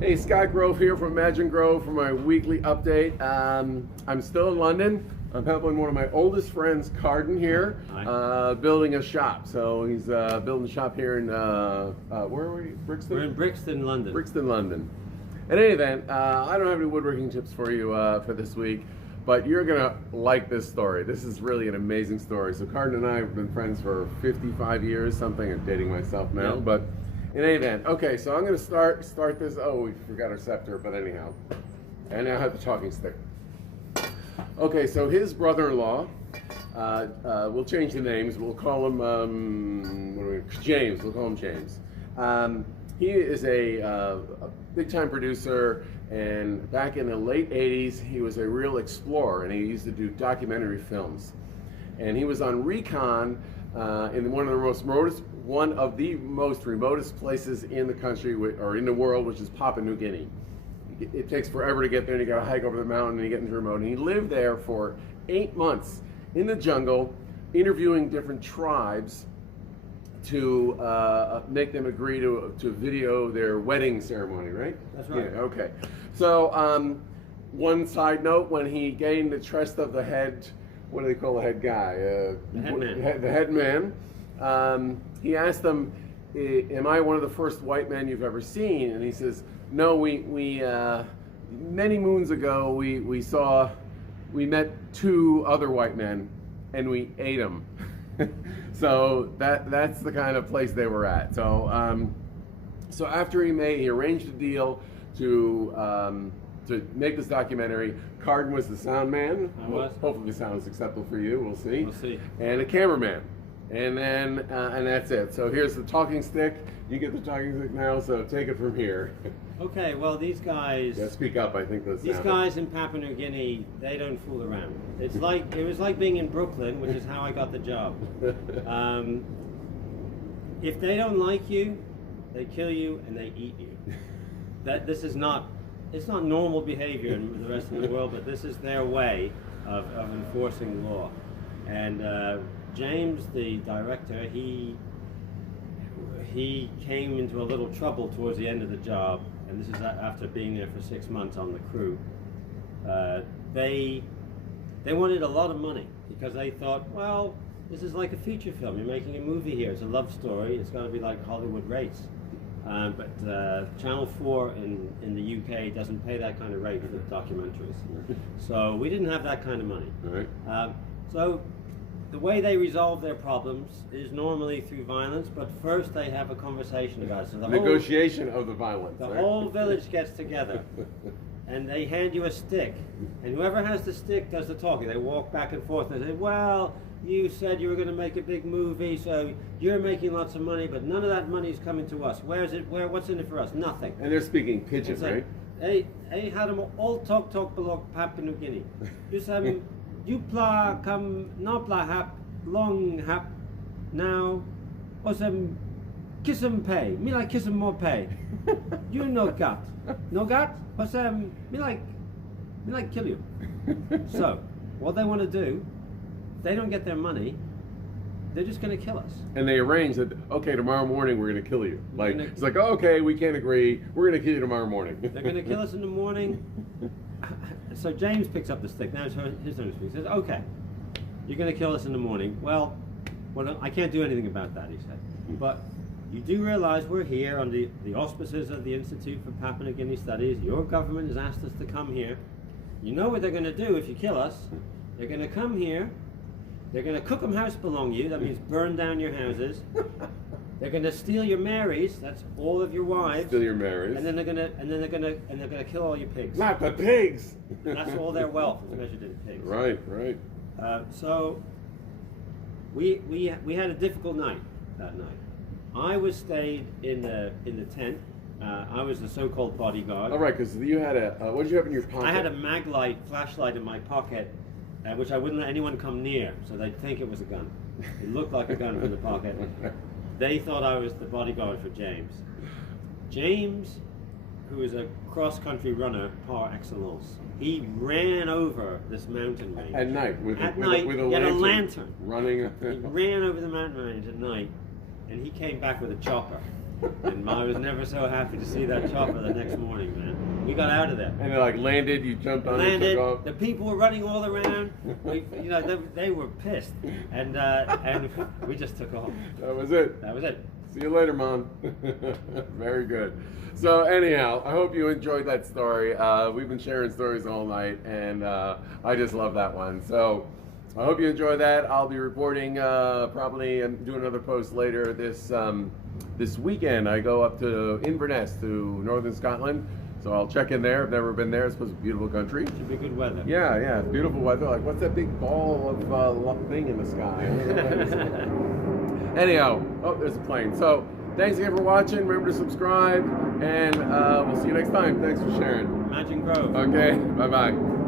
Hey, Scott Grove here from Imagine Grove for my weekly update. I'm still in London. I'm helping one of my oldest friends, Carden, here, building a shop. So he's building a shop here in, where are we? Brixton? We're in Brixton, London. Brixton, London. In any event, I don't have any woodworking tips for you for this week, but you're going to like this story. This is really an amazing story. So Carden and I have been friends for 55 years, something. I'm dating myself now, but in any event, okay, so I'm going to start this. Oh, we forgot our scepter, but anyhow. And now I have the talking stick. Okay, so his brother-in-law, we'll change the names. We'll call him James. We'll call him James. He is a big-time producer, and back in the late 80s, he was a real explorer, and he used to do documentary films. And he was on recon in one of the most remotest places in the country, or in the world, which is Papua New Guinea. It takes forever to get there, and you got to hike over the mountain, and you get into remote. And he lived there for 8 months in the jungle, interviewing different tribes to make them agree to video their wedding ceremony, right? That's right. Yeah, okay. So one side note, when he gained the trust of the head, what do they call the head guy? The head man. The head man. He asked them, am I one of the first white men you've ever seen? And he says, no, we many moons ago, we met 2 other white men, and we ate them. So that's the kind of place they were at. So so after he arranged a deal to make this documentary. Carden was the sound man. I was. Hopefully the sound is acceptable for you. We'll see. We'll see. And a cameraman. And then and that's it. So here's the talking stick. You get the talking stick now. So take it from here. Okay. Well, these guys. Yeah, speak up. I think these guys in Papua New Guinea, they don't fool around. It was like being in Brooklyn, which is how I got the job. If they don't like you, they kill you and they eat you. This is not. It's not normal behavior in the rest of the world, but this is their way of enforcing law. And James, the director, he came into a little trouble towards the end of the job, and this is after being there for 6 months on the crew. They wanted a lot of money because they thought, well, this is like a feature film. You're making a movie here. It's a love story. It's got to be like Hollywood Race. But Channel 4 in the UK doesn't pay that kind of rate for documentaries. So we didn't have that kind of money. Right. So the way they resolve their problems is normally through violence, but first they have a conversation about it. So the negotiation of the violence. The whole village gets together, and they hand you a stick, and whoever has the stick does the talking. They walk back and forth and they say, well, you said you were going to make a big movie, so you're making lots of money, but none of that money is coming to us. Where's it? What's in it for us? Nothing. And they're speaking pidgin, right? Hey, had them all talk below Papua New Guinea. You pla come no pla hap long hap now, or some kiss 'em pay. Me like kiss 'em more pay. You no got, or some me like kill you. So what they want to do. If they don't get their money, they're just going to kill us. And they arrange that, okay, tomorrow morning we're going to kill you. It's like, oh, okay, we can't agree. We're going to kill you tomorrow morning. They're going to kill us in the morning. So James picks up the stick. Now it's his turn to speak. He says, okay, you're going to kill us in the morning. Well, I can't do anything about that, he said. But you do realize we're here on the auspices of the Institute for Papua New Guinea Studies. Your government has asked us to come here. You know what they're going to do if you kill us. They're going to come here. They're going to cook 'em house belong you. That means burn down your houses. They're going to steal your Marys. That's all of your wives. Steal your Marys. And then they're going to kill all your pigs. Not the pigs. That's all their wealth is measured in pigs. Right. So we had a difficult night that night. I was stayed in the tent. I was the so-called bodyguard. All right, because you had what did you have in your pocket? I had a mag flashlight in my pocket. Which I wouldn't let anyone come near, so they'd think it was a gun. It looked like a gun from the pocket. They thought I was the bodyguard for James. James, who is a cross-country runner par excellence, he ran over this mountain range. At night, with a he had a lantern. Running. He ran over the mountain range at night, and he came back with a chopper. And Mom was never so happy to see that chopper the next morning, man. We got out of there. And it like landed, you jumped on it, Landed. took off. The people were running all around. They were pissed, and we just took off. That was it. That was it. See you later, Mom. Very good. So anyhow, I hope you enjoyed that story. We've been sharing stories all night, and I just love that one. So I hope you enjoy that. I'll be reporting probably and do another post later this weekend. I go up to Inverness to northern Scotland. So I'll check in there. I've never been there. It's supposed to be beautiful country. Should be good weather. Yeah, beautiful weather. Like, what's that big ball of thing in the sky? Anyhow, oh, there's a plane. So thanks again for watching. Remember to subscribe, and we'll see you next time. Thanks for sharing. Imagine Grove. Okay, bye-bye.